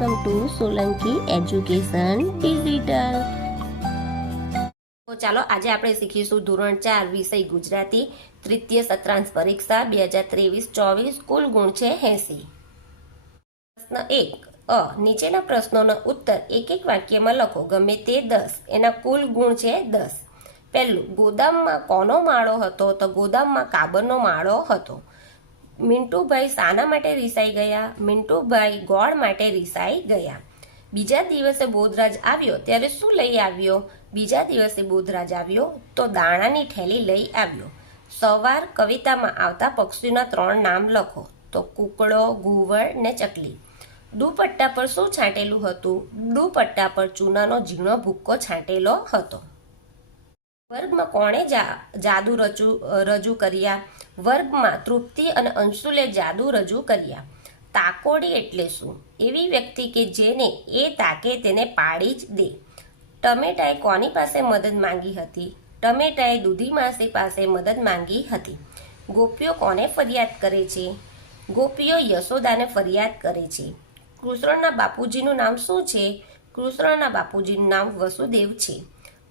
Welcome to Solanki education digital. તો ચાલો આજે આપણે શીખીશું ધોરણ 4 વિષય ગુજરાતી તૃતીય સત્રાંશ પરીક્ષા 2023-24 કુલ ગુણ છે 80। પ્રશ્ન 1 નીચેના પ્રશ્નોનો ઉત્તર એક એક વાક્યમાં લખો, ગમે તે 10, એના કુલ ગુણ છે 10। પહેલું, ગોદામમાં કોનો માળો હતો? તો ગોદામમાં કાબરનો માળો હતો। મિન્ટુભાઈ શાના માટે રિસાઈ ગયા? મિન્ટુભાઈ ગોળ માટે રિસાઈ ગયા। બીજા દિવસે બોધરાજ આવ્યો ત્યારે શું લઈ આવ્યો? બીજા દિવસે બોધરાજ આવ્યો તો દાણાની થેલી લઈ આવ્યો। સવાર કવિતામાં આવતા પક્ષીઓના 3 નામ લખો, તો કૂકડો, ઘુવડ ને ચકલી। દુપટ્ટા પર શું છાંટેલું હતું? દુપટ્ટા પર ચૂનાનો ઝીણો ભૂક્કો છાંટેલો હતો। વર્ગમાં કોણે જાદુ રજૂ કર્યા? વર્ગમાં તૃપ્તિ અને અંશુલે જાદુ રજૂ કર્યા। તાકોડી એટલે શું? એવી વ્યક્તિ કે જેને એ તાકે તેને પાડી જ દે। ટમેટાએ કોની પાસે મદદ માંગી હતી? ટમેટાએ દૂધી માસી પાસે મદદ માંગી હતી। ગોપીઓ કોને ફરિયાદ કરે છે? ગોપીઓ યશોદાને ફરિયાદ કરે છે। કૃષ્ણના બાપુજીનું નામ શું છે? કૃષ્ણના બાપુજીનું નામ વસુદેવ છે।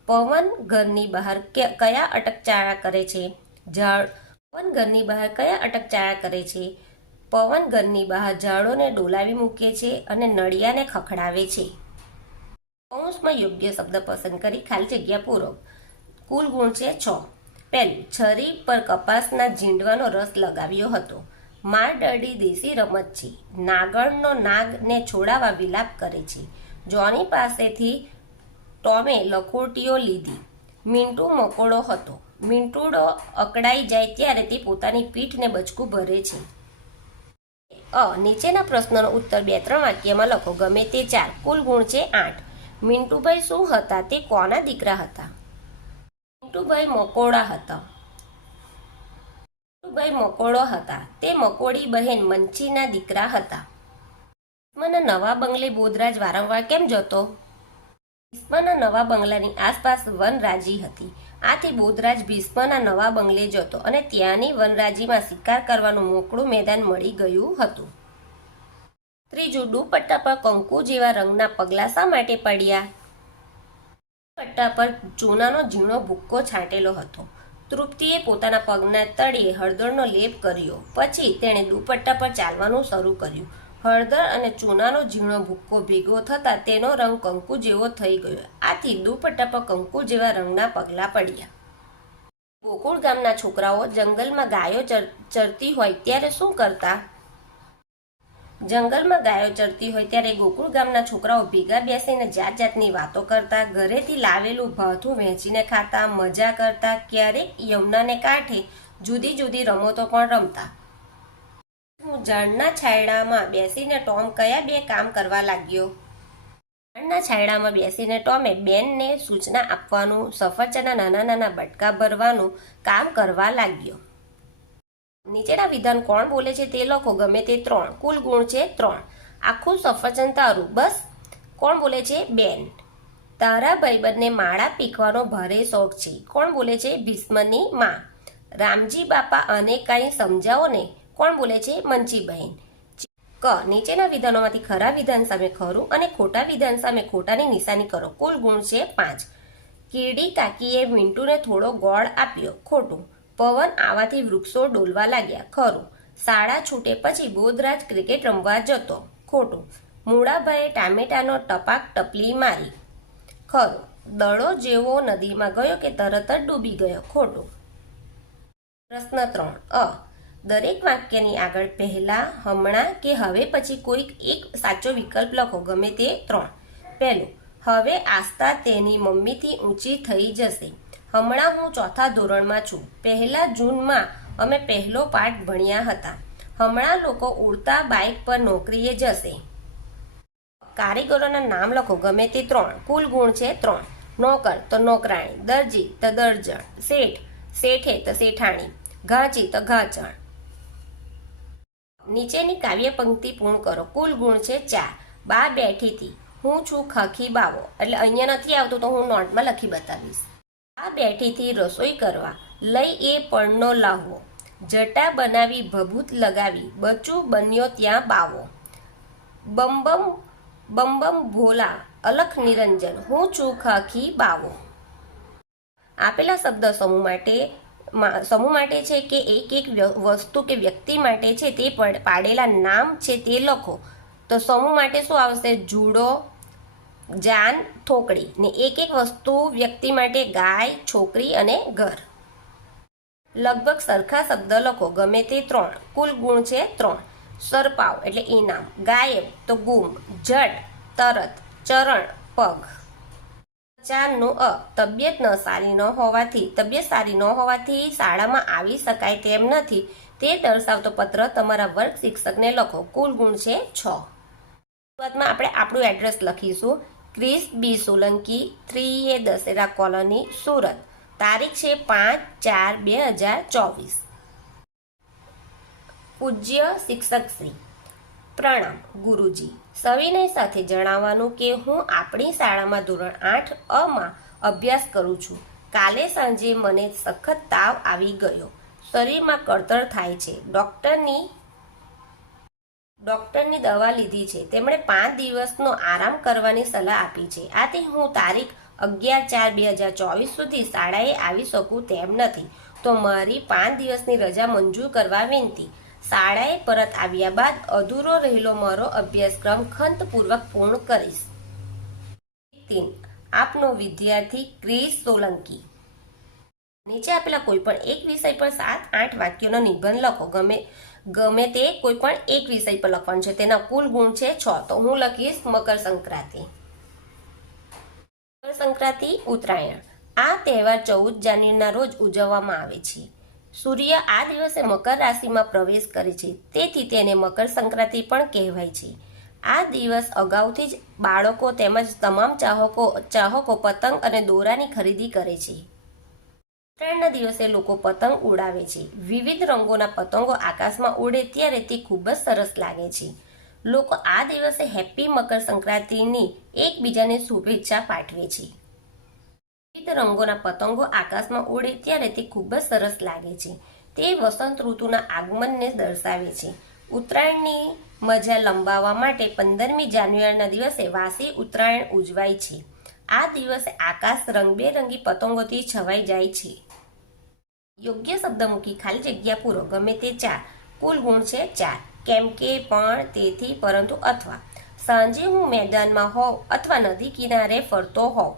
પવન ઘરની બહાર કયા અટકચાળા કરે છે? પવન ઘરની બહાર કયા અટકચાળા કરે છે? પવન ઘરની બહાર ઝાડોને ડોલાવી મૂકે છે અને નળિયાને ખખડાવે છે। કૌંસમાં યોગ્ય શબ્દ પસંદ કરી ખાલી જગ્યા પૂરો। કુલ ગુણ છે 6। પહેલું, છરી પર કપાસના ઝીંડવાનો રસ લગાવ્યો હતો। મારદડી દેશી રમત છે। નાગણનો નાગને છોડાવવા વિલાપ કરે છે। જોની પાસેથી ટોમે લખોટીઓ લીધી। મિન્ટુ મકોડો હતો। મિન્ટુડો અકળાઈ જાય ત્યારે તે પોતાની પીઠને બચકું ભરે છે। નીચેના પ્રશ્નનો ઉત્તર 2-3 વાક્યમાં લખો, ગમે તે 4। કુલ ગુણ છે 8। મિન્ટુભાઈ શું હતા? તે કોના દીકરા હતા? મિન્ટુભાઈ મકોડા હતા। મિન્ટુભાઈ મકોડો હતા। તે મકોડી બહેન મંચીના દીકરા હતા। ભીષ્મના નવા બંગલે બોધરાજ વારંવાર કેમ જતો? ભીષ્મના નવા બંગલાની આસપાસ વનરાજી હતી, આથી બોધરાજ ભીષ્મના નવા બંગલે જતો અને ત્યાંની વનરાજીમાં શિકાર કરવાનું મોકળું મેદાન મળી ગયું હતું। ત્રીજું, દુપટ્ટા પર કંકુ જેવા રંગના પગલા શા માટે પડ્યા? દુપટ્ટા પર ચૂનાનો ઝીણો ભૂક્કો છાંટેલો હતો। તૃપ્તિએ પોતાના પગના તળિયે હળદરનો લેપ કર્યો, પછી તેણે દુપટ્ટા પર ચાલવાનું શરૂ કર્યું। હળદર અને ચૂનાનો ઝીણો ભૂક્કો ભેગો થતાં તેનો રંગ કંકુ જેવો થઈ ગયો, આથી દુપટ્ટા પર કંકુ જેવા રંગના પગલા પડ્યા। ગોકુળ ગામના છોકરાઓ જંગલમાં ગાયો ચરતી હોય ત્યારે શું કરતા? જંગલમાં ગાયો ચરતી હોય ત્યારે ગોકુળ ગામના છોકરાઓ ભેગા બેસીને જાત જાતની વાતો કરતા, ઘરેથી લાવેલું ભાથું વહેંચીને ખાતા, મજા કરતા, ક્યારેક યમુનાને કાંઠે જુદી જુદી રમતો પણ રમતા। ઝાડના છાંયડામાં બેસીને ટોમ કયા 2 કામ કરવા લાગ્યો? ઝાડના છાંયડામાં બેસીને ટોમે બેનને સૂચના આપવાનું, સફરજનના નાના નાના બટકા ભરવાનું કામ કરવા લાગ્યો। નીચેના વિધાન કોણ બોલે છે તે લખો, ગમે તે 3। કુલ ગુણ છે 3। આખું સફરજન તારું, બસ। કોણ બોલે છે? બેન। તારા ભાઈબંધને માળા પીખવાનો ભારે શોખ છે, કોણ બોલે છે? ભીષ્મની માં। રામજી બાપા આને કાંઈ સમજાવો ને, કોણ બોલે છે? મંચી બહેન। નીચેના વિધાનોમાંથી ખરા વિધાન સામે ખરું અને ખોટા વિધાન સામે ખોટાની નિશાની કરો। કુલ ગુણ છે 5। કીડી કાકીએ મિન્ટુને થોડો ગોળ આપ્યો, ખોટું। પવન આવવાથી વૃક્ષો ડોલવા લાગ્યા, ખરું। શાળા છૂટે પછી બોધરાજ ક્રિકેટ રમવા જતો, ખોટું। મૂળાભાઈએ ટામેટાનો ટપાક ટપલી મારી, ખરું। દડો જેવો નદીમાં ગયો કે તરત જ ડૂબી ગયો, ખોટું। પ્રશ્ન 3 દરેક વાક્યની આગળ પહેલા, હમણાં કે હવે પછી કોઈક એક સાચો વિકલ્પ લખો, ગમે તે 3। પહેલું, હવે આસ્થા તેની મમ્મીથી ઊંચી થઈ જશે। હમણાં હું 4થા ધોરણમાં છું। 1 જૂનમાં અમે પહેલો પાઠ ભણ્યા હતા। હમણાં લોકો ઉડતા બાઇક પર નોકરીએ જશે। કારીગરોના નામ લખો, ગમે તે 3। કુલ ગુણ છે 3। નોકર તો નોકરાણી, દરજી તો દરજણ, શેઠ શેઠે તો શેઠાણી, ઘાંચી તો ઘાંચણ। નીચેની કાવ્ય પંક્તિ પૂર્ણ કરો। કુલ ગુણ છે 4। બા બેઠી હતી, હું છું ખખી બાવો, એટલે અહીંયા નથી આવતું તો હું નોટમાં લખી બતાવીશ। બા બેઠી હતી રસોઈ કરવા, લઈ એ પણનો લાહવો, જટા બનાવી ભભૂત લગાવી, બચું બન્યો ત્યાં બાવો। બમ બમ બમ બમ ભોલા અલખ નિરંજન હું છું ખાખી બાવો. આપેલા શબ્દ સમૂહ માટે છે કે એક વસ્તુ કે વ્યક્તિ માટે છે તે પાડેલા નામ છે તે લખો. તો સમૂહ માટે શું આવશે? જુડો, જાન, થોકડી. ને એક વસ્તુ વ્યક્તિ માટે ગાય, છોકરી અને ઘર. લગભગ સરખા શબ્દ લખો. ગમે તે 3. કુલ ગુણ છે 3. સરપાવ એટલે ઇનામ, ગાયબ તો ગુમ, જડ તરત, ચરણ પગ. 4 અ તબિયત સારી ન હોવાથી શાળામાં આવી શકાય તેમ નથી તે દર્શાવતો પત્ર તમારા વર્ગ શિક્ષકને લખો. કુલ ગુણ છે 6. શરૂઆતમાં આપણે આપણું એડ્રેસ લખીશું. ક્રિસ બી સોલંકી, 3A દશેરા કોલોની, સુરત. તારીખ છે 5/4/2024. પૂજ્ય શિક્ષક શ્રી, પ્રણામ ગુરુજી. સવિનય સાથે જણાવવાનું કે હું આપણી શાળામાં ધોરણ 8 માં અભ્યાસ કરું છું. કાલે સાંજે મને સખત તાવ આવી ગયો, શરીરમાં કળતર થાય છે. ડોક્ટરની દવા લીધી છે. તેમણે 5 દિવસનો આરામ કરવાની સલાહ આપી છે. આથી હું તારીખ 11/4/2024 સુધી શાળાએ આવી શકું તેમ નથી. તો મારી 5 દિવસની રજા મંજૂર કરવા વિનંતી. શાળાએ પરત આવ્યા બાદ અધૂરો રહેલો મારો અભ્યાસક્રમ ખંતપૂર્વક પૂર્ણ કરીશ. 3. આપનો વિદ્યાર્થી ક્રિસ સોલંકી. નીચે આપેલા કોઈ પણ એક વિષય પર 7-8 વાક્યોનો નિબંધ લખો. ગમે તે કોઈ પણ એક વિષય પર લખવાનું છે. તેના કુલ ગુણ છે 6. તો હું લખીશ મકર સંક્રાંતિ. ઉત્તરાયણ. આ તહેવાર 14 જાન્યુઆરીના રોજ ઉજવવામાં આવે છે. સૂર્ય આ દિવસે મકર રાશિમાં પ્રવેશ કરે છે, તેથી તેને મકર સંક્રાંતિ પણ કહેવાય છે. આ દિવસ અગાઉથી જ બાળકો તેમજ તમામ ચાહકો પતંગ અને દોરાની ખરીદી કરે છે. ઉત્તરાયણના દિવસે લોકો પતંગ ઉડાવે છે. વિવિધ રંગોના પતંગો આકાશમાં ઉડે ત્યારે તે ખૂબ જ સરસ લાગે છે. લોકો આ દિવસે હેપી મકર સંક્રાંતિની એકબીજાને શુભેચ્છા પાઠવે છે. વિવિધ રંગોના પતંગો આકાશમાં ઉડે ત્યારે તે ખૂબ જ સરસ લાગે છે. તે વસંત ઋતુના આગમનને દર્શાવે છે. ઉત્તરાયણની મજા લંબાવવા માટે 15મી જાન્યુઆરીના દિવસે વાસી ઉત્તરાયણ ઉજવાય છે. આ દિવસે આકાશ રંગબેરંગી પતંગોથી છવાઈ જાય છે. યોગ્ય શબ્દ મૂકી ખાલી જગ્યા પૂરો. ગમે તે 4. કુલ ગુણ છે 4. કેમ કે, પણ, તેથી, પરંતુ, અથવા. સાંજે હું મેદાનમાં હોઉં અથવા નદી કિનારે ફરતો હોઉં.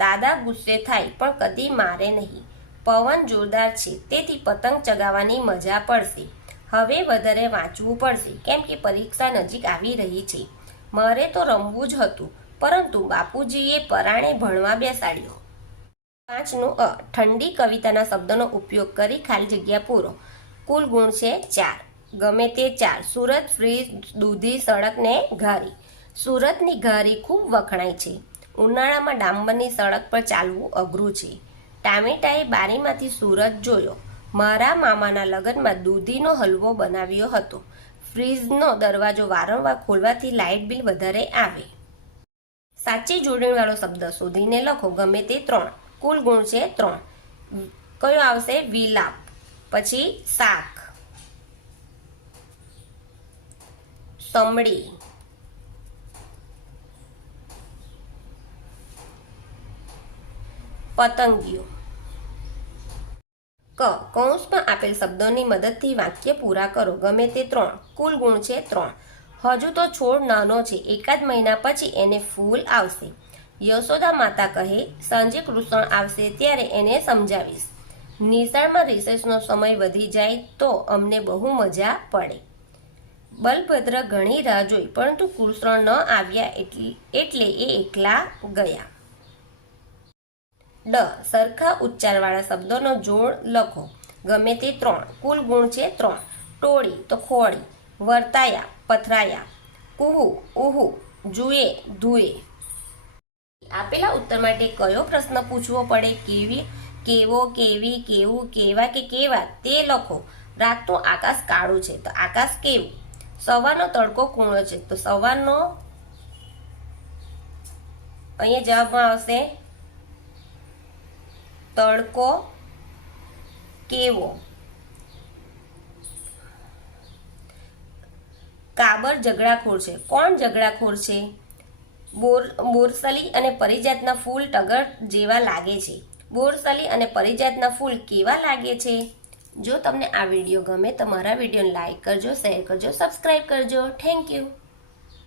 દાદા ગુસ્સે થાય પણ કદી મારે નહીં. પવન જોરદાર છે, તેથી પતંગ ચગાવવાની મજા પડશે. હવે વધારે વાંચવું પડશે કેમ કે પરીક્ષા નજીક આવી રહી છે. મારે તો રમવું જ હતું, પરંતુ બાપુજીએ પરાણે ભણવા બેસાડ્યો. 5 અ ઠંડી કવિતાના શબ્દનો ઉપયોગ કરી ખાલી જગ્યા પૂરો. કુલ ગુણ છે 4. ગમે તે 4. સુરત ફ્રીજ, દૂધી, સડક ને ઘારી. સુરતની ઘારી ખૂબ વખણાય છે. ઉનાળામાં ડાંબરની સડક પર ચાલવું અઘરું છે. ટામેટાએ બારીમાંથી સુરત જોયો. મારા મામાના લગ્નમાં દૂધીનો હલવો બનાવ્યો હતો. ફ્રીજનો દરવાજો વારંવાર ખોલવાથી લાઇટ બિલ વધારે આવે. સાચી જોડણીવાળો શબ્દ શોધીને લખો. ગમે તે 3. કુલ ગુણ છે 3. કયો આવશે? વિલાપ. પછી શાક, સમડી, પતંગિયો. કૌંસમાં આપેલ શબ્દોની મદદથી વાક્ય પૂરા કરો. ગમે તે 3. કુલ ગુણ છે 3. હજુ તો છોડ નાનો છે, એકાદ મહિના પછી એને ફૂલ આવશે. યશોદા માતા કહે, સાંજે કૃષ્ણ આવશે ત્યારે એને સમજાવીશ. નિશાળમાં રિસેસનો સમય વધી જાય તો અમને બહુ મજા પડે. બલભદ્ર ઘણી રાહ જોઈ, પરંતુ કૃષ્ણ ન આવ્યા એટલે એ એકલા ગયા. સરખા ઉચ્ચારવાળા શબ્દોનો જોડ લખો. ગમે તે 3. કુલ ગુણ છે 3. ટોળી તો ખોળી, વર્તાયા, પથરાયા, કુહુ, ઉહુ, જુએ, ધુએ. આપેલા ઉત્તર માટે કયો પ્રશ્ન પૂછવો પડે? કેવો, કેવી, કેવું, કેવા કે કેવા તે લખો. રાતનું આકાશ કાળું છે તો આકાશ કેવું? સવારનો તડકો કૂણો છે તો સવારનો, અહીંયા જવાબમાં આવશે તડકો કેવો. કાબર ઝઘડાખોર છે. કોણ ઝઘડાખોર છે? બોરસલી અને પરિજાતના ફૂલ ટગર જેવા લાગે છે. બોરસલી અને પરિજાતના ફૂલ કેવા લાગે છે? જો તમને આ વિડીયો ગમે તો મારા વિડીયોને લાઈક કરજો, શેર કરજો, સબસ્ક્રાઈબ કરજો. Thank you.